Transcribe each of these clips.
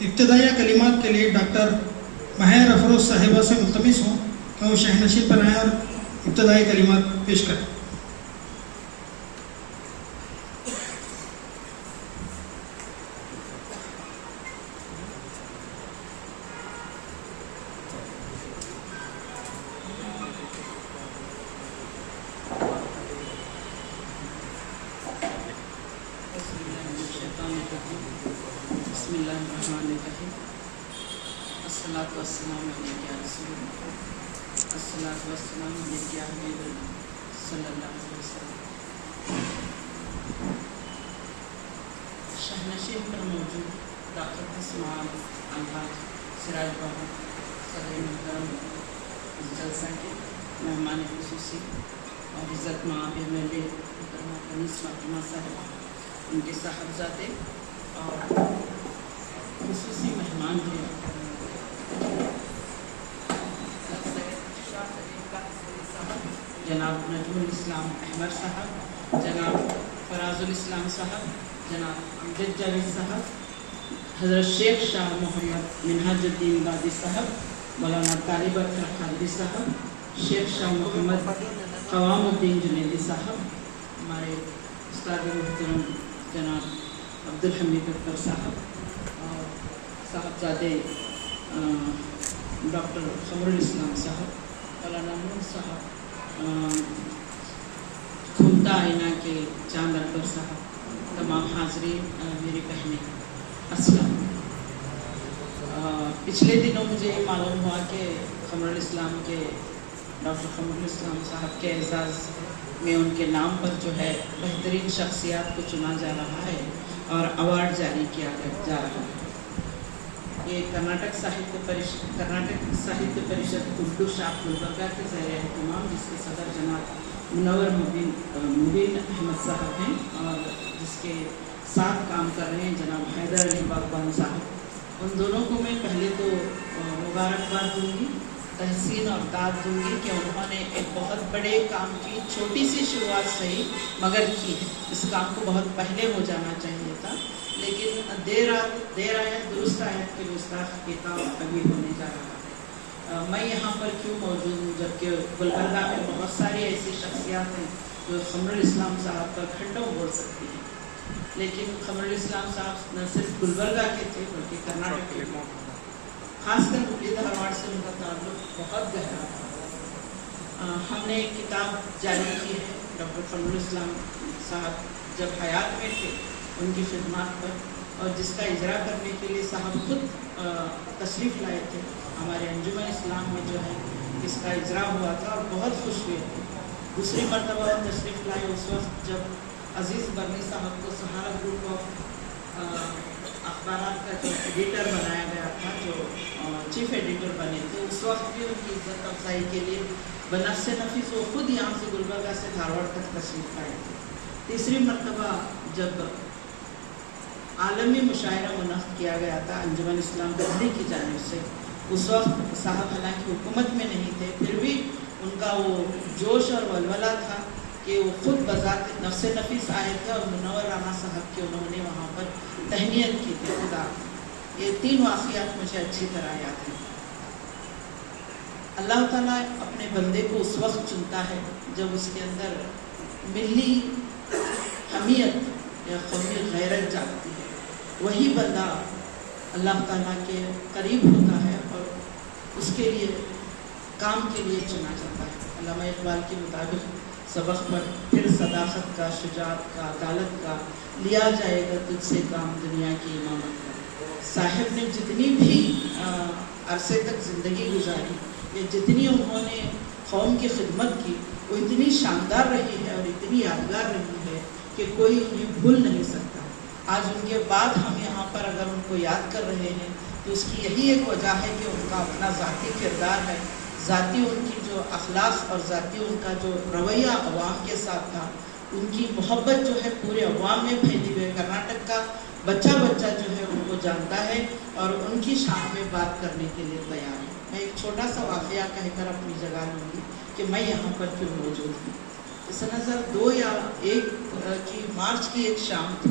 ابتدائیہ کلمات کے لیے ڈاکٹر مہر افروز صاحبہ سے ملتمس ہوں کہ وہ شہ نشین پر آئیں اور ابتدائی کلمات پیش کریں۔ شہنشین پر موجود ڈاکٹر تسمال الحاج سراج بابا صدر محترم اس جلسہ کے مہمان خصوصی اور عزت مآب MLA محترمہ انیس فاطمہ صاحب، ان کے صاحبزادے اور خصوصی مہمان ہیں جناب نجم الاسلام احمد صاحب، جناب فراز الاسلام صاحب، جناب امجد جاوید صاحب، حضرت شیخ شاہ محمد منہاج الدین بادی صاحب، مولانا طالب اکرم خالدی صاحب، شیخ شاہ محمد قوام الدین جنیدی صاحب، ہمارے استاد محترم جناب عبدالحمید اکبر صاحب اور صاحبزادے ڈاکٹر قمر الاسلام صاحب، مولانا نور صاحب، کھنتا آئینہ کے چاند اکبر صاحب، تمام حاضرین، میری بہنیں، السلام۔ پچھلے دنوں مجھے یہ معلوم ہوا کہ قمر الاسلام کے ڈاکٹر قمر الاسلام صاحب کے اعزاز میں ان کے نام پر جو ہے بہترین شخصیات کو چنا جا رہا ہے اور ایوارڈ جاری کیا جا رہا ہے۔ یہ کرناٹک ساہتیہ پریشد اردو شاخ گلبرگہ کے زیر اہتمام، جس کے صدر جناب منور مبین احمد صاحب ہیں اور جس کے ساتھ کام کر رہے ہیں جناب حیدر علی باغبان صاحب، ان دونوں کو میں پہلے تو مبارکباد دوں گی، تحسین اور داد دوں گی کہ انہوں نے ایک بہت بڑے کام کی چھوٹی سی شروعات صحیح مگر کی ہے۔ اس کام کو بہت پہلے ہو جانا چاہیے تھا، لیکن دیر آیت درست آیت کے مستحق یہ کام ابھی ہونے جا رہا ہے۔ میں یہاں پر کیوں موجود ہوں جبکہ گلبرگہ میں بہت ساری ایسی شخصیات ہیں جو قمر الاسلام صاحب پر گھنٹوں بول سکتی ہیں، لیکن قمر الاسلام صاحب نہ صرف گلبرگہ کے تھے بلکہ کرناٹک کے، خاص کر مرلیدھر ایوارڈ سے ان کا تعلق بہت گہرا تھا۔ ہم نے ایک کتاب جاری کی ہے ڈاکٹر قمر الاسلام صاحب جب حیات میں تھے ان کی خدمات پر، اور جس کا اجرا کرنے کے لیے صاحب خود تشریف لائے تھے ہمارے انجمن اسلام میں جو ہے اس کا اجرا ہوا تھا اور بہت خوش ہوئے تھے۔ دوسری مرتبہ تشریف لائے اس وقت جب عزیز برنی صاحب کو سہارا گروپ آف اخبارات کا جو ایڈیٹر بنایا گیا تھا، جو چیف ایڈیٹر بنے تھے، اس وقت بھی ان کی عزت افزائی کے لیے بنفس نفیس وہ خود یہاں سے گلبرگہ سے دھارواڑ تک تشریف لائے تھے۔ تیسری مرتبہ جب عالمی مشاعرہ منعقد کیا گیا تھا انجمن اسلام دہلی کی جانب سے، اس وقت صاحب حالانکہ حکومت میں نہیں تھے، پھر بھی ان کا وہ جوش اور ولولہ تھا کہ وہ خود بذات نفس نفیس آئے تھے اور منور رانا صاحب کی انہوں نے وہاں پر تہنیت کی تھی خدا۔ یہ تین واقعات مجھے اچھی طرح یاد ہیں۔ اللہ تعالیٰ اپنے بندے کو اس وقت چنتا ہے جب اس کے اندر ملی حمیت یا قومی غیرت جاگتی ہے، وہی بندہ اللہ تعالیٰ کے قریب ہوتا ہے اور اس کے لیے کام کے لیے چنا جاتا ہے۔ علامہ اقبال کے مطابق سبق پر پھر صداقت کا، شجاعت کا، عدالت کا لیا جائے گا تجھ سے کام دنیا کی امامت کا۔ صاحب نے جتنی بھی عرصے تک زندگی گزاری یا جتنی انہوں نے قوم کی خدمت کی، وہ اتنی شاندار رہی ہے اور اتنی یادگار رہی ہے کہ کوئی انہیں بھول نہیں سکتا۔ آج ان کے بعد ہم یہاں پر اگر ان کو یاد کر رہے ہیں تو اس کی یہی ایک وجہ ہے کہ ان کا اپنا ذاتی کردار ہے، ذاتی ان کی جو اخلاق اور ذاتی ان کا جو رویہ عوام کے ساتھ تھا، ان کی محبت جو ہے پورے عوام میں پھیلی ہوئی ہے۔ کرناٹک کا بچہ جو ہے ان کو جانتا ہے اور ان کی شان میں بات کرنے کے لیے تیار ہے۔ میں ایک چھوٹا سا واقعہ کہہ کر اپنی جگہ لوں گی کہ میں یہاں پر کیوں موجود ہوں۔ اس نظر 2 یا 1 کی مارچ کی ایک شام تھی،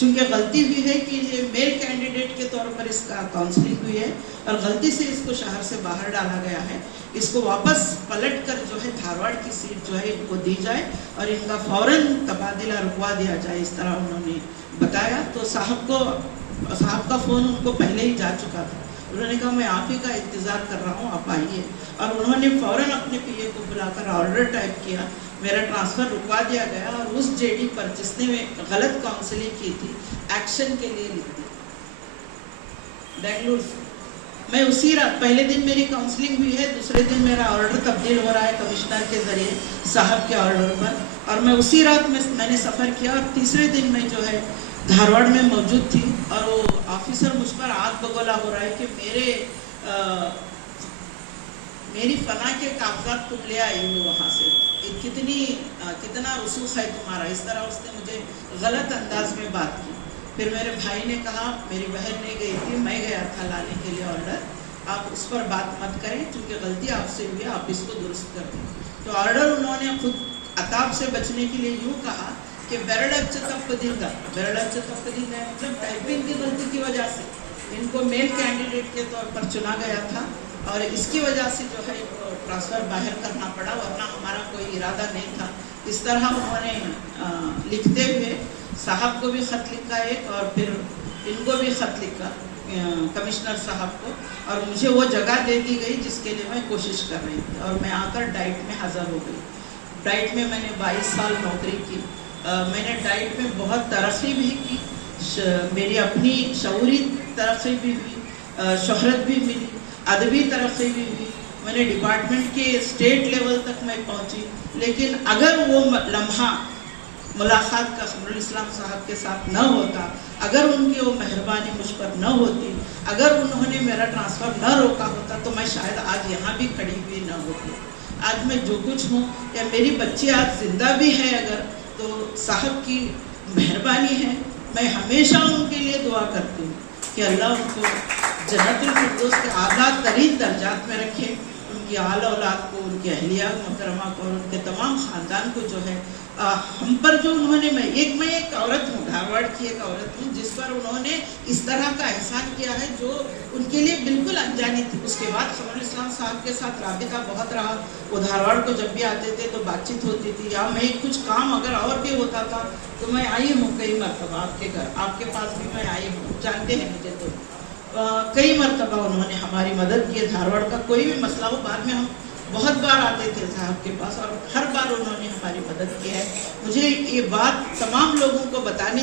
چونکہ غلطی ہوئی ہے کہ یہ میل کینڈیڈیٹ کے طور پر اس کا کاؤنسلنگ ہوئی ہے اور غلطی سے اس کو شہر سے باہر ڈالا گیا ہے. اس کو واپس پلٹ کر جو ہے دھارواڑ کی سیٹ جو ہے ان کو دی جائے اور ان کا فوراً تبادلہ رکوا دیا جائے، اس طرح انہوں نے بتایا. تو صاحب کا فون ان کو پہلے ہی جا چکا تھا. انہوں نے کہا میں آپ ہی کا انتظار کر رہا ہوں، آپ آئیے. اور انہوں نے فوراً اپنے پی اے کو بلا کر آرڈر ٹائپ کیا، میرا ٹرانسفر رکوا دیا گیا اور اس جے ڈی پر جس نے غلط کاؤنسلنگ کی تھی ایکشن کے لیے لکھ دی بنگلور سے. میں اسی رات، پہلے دن میری کاؤنسلنگ ہوئی ہے، دوسرے دن میرا آرڈر تبدیل ہو رہا ہے کمشنر کے ذریعے صاحب کے آرڈر پر، اور میں اسی رات میں نے سفر کیا اور تیسرے دن میں جو ہے دھارواڑ میں موجود تھی. اور وہ آفیسر مجھ پر آگ بگولا ہو رہا ہے کہ میری فنا کے کاغذات تم لے آئی ہو وہاں سے، کتنا رسوخ ہے تمہارا. اس طرح اس نے مجھے غلط انداز میں بات کی. پھر میرے بھائی نے کہا، میری بہن نہیں گئی تھی، میں گیا تھا لانے کے لیے آرڈر، آپ اس پر بات مت کریں چونکہ غلطی آپ سے ہوئی ہے، آپ اس کو درست کر دیں. تو آرڈر انہوں نے خود عطاب سے بچنے کے لیے یوں کہا کہ مطلب ٹائپنگ کی غلطی کی وجہ سے ان کو میل کینڈیڈیٹ کے طور پر چنا گیا تھا اور اس کی وجہ سے جو ہے ٹرانسفر باہر کرنا پڑا، ورنہ ہمارا کوئی ارادہ نہیں تھا. اس طرح انہوں نے لکھتے ہوئے صاحب کو بھی خط لکھا ایک، اور پھر ان کو بھی خط لکھا کمشنر صاحب کو، اور مجھے وہ جگہ دے دی گئی جس کے لیے میں کوشش کر رہی تھی. اور میں آ کر ڈائٹ میں حاضر ہو گئی. ڈائٹ میں میں نے 22 سال نوکری کی. میں نے ڈائٹ میں بہت ترقی بھی کی، میری اپنی شعوری ترقی بھی ہوئی، شہرت بھی ملی، ادبی ترقی بھی ہوئی. میں نے ڈپارٹمنٹ کے اسٹیٹ لیول تک میں پہنچی. لیکن اگر وہ لمحہ ملاقات کا خبر اسلام صاحب کے ساتھ نہ ہوتا، اگر ان کی وہ مہربانی مجھ پر نہ ہوتی، اگر انہوں نے میرا ٹرانسفر نہ روکا ہوتا تو میں شاید آج یہاں بھی کھڑی ہوئی نہ ہوتی. آج میں جو کچھ ہوں، یا میری بچی آج زندہ بھی ہے اگر، تو صاحب کی مہربانی ہے. میں ہمیشہ ان کے لیے دعا کرتی ہوں کہ اللہ ان کو جنت الفردوس کے اعلیٰ ترین درجات میں رکھے، ان کی آل اولاد کو، ان کی اہلیہ محترمہ کو اور ان کے تمام خاندان کو جو ہے ہم پر جو انہوں نے، میں ایک عورت ہوں، دھارواڑ کی ایک عورت ہوں جس پر انہوں نے اس طرح کا احسان کیا ہے جو ان کے لیے بالکل انجانی تھی. اس کے بعد خبر اسلام صاحب کے ساتھ رابطہ بہت رہا. وہ دھارواڑ کو جب بھی آتے تھے تو بات چیت ہوتی تھی، یا میں کچھ کام اگر اور بھی ہوتا تھا تو میں آئی ہوں کئی مرتبہ آپ کے گھر، آپ کے پاس بھی میں آئی ہوں، جانتے ہیں مجھے. تو کئی مرتبہ انہوں نے ہماری مدد کی. دھارواڑ کا کوئی بھی مسئلہ ہو، بعد میں ہم بہت بار آتے تھے صاحب کے پاس اور ہر بار انہوں نے ہماری مدد کی ہے. مجھے یہ بات تمام لوگوں کو بتانے